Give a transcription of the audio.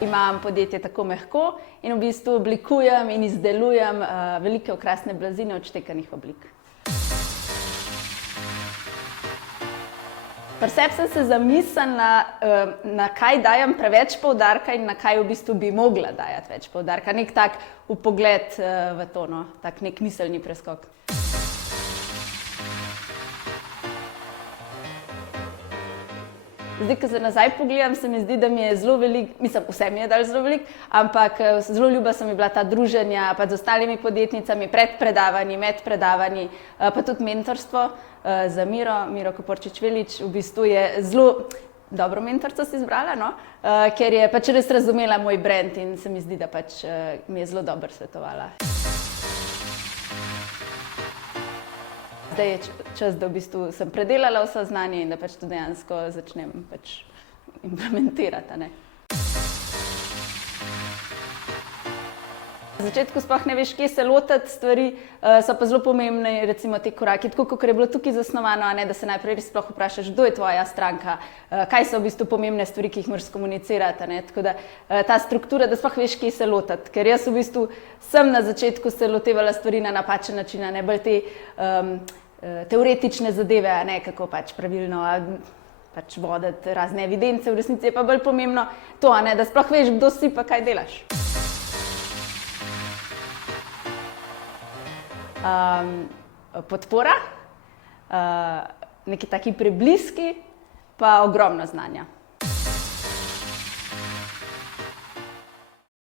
Imam podjetje Tako mehko in v bistvu oblikujem in izdelujem velike okrasne blazine odštekanih oblik. Pri sebi sem se zamislila, na kaj dajem preveč poudarka in na kaj v bistvu bi mogla dajati več poudarka. Nek tak vpogled v to, no, tak nek miselni preskok. Zdaj, ko se nazaj pogledam, se mi zdi, da mi je zelo veliko, mislim, vse mi je dalo zelo veliko, ampak zelo ljuba so mi bila ta druženja pa z ostalimi podjetnicami, pred predavanji, med predavanji, pa tudi mentorstvo za Miro Koporčič-Velič. V bistvu je zelo dobro mentorico si izbrala, no? Ker je pač res razumela moj brand in se mi zdi, da pač mi je zelo dobro svetovala. Zdaj je čas, da v bistvu sem predelala vse znanje in da pač to dejansko začnem pač implementirati, ne. Na začetku sploh ne veš, kje se lotiti stvari, so pa zelo pomembni recimo ti koraki, tako kakor je bilo tukaj zasnovano, a ne, da se najprej res sploh vprašaš, kdo je tvoja stranka, kaj so v bistvu pomembne stvari, ki jih moraš skomunicirati, a ne. Tako da ta struktura, da sploh veš, kje se lotiti, ker jaz v bistvu sem na začetku se lotevala stvari na napačen način, a ne, bolj te teoretične zadeve, a ne, kako pač pravilno pač voditi razne evidence, v resnici je pa bolj pomembno to, a ne, da sploh veš, kdo si pa kaj delaš. Podpora, neki taki prebliski, pa ogromno znanja.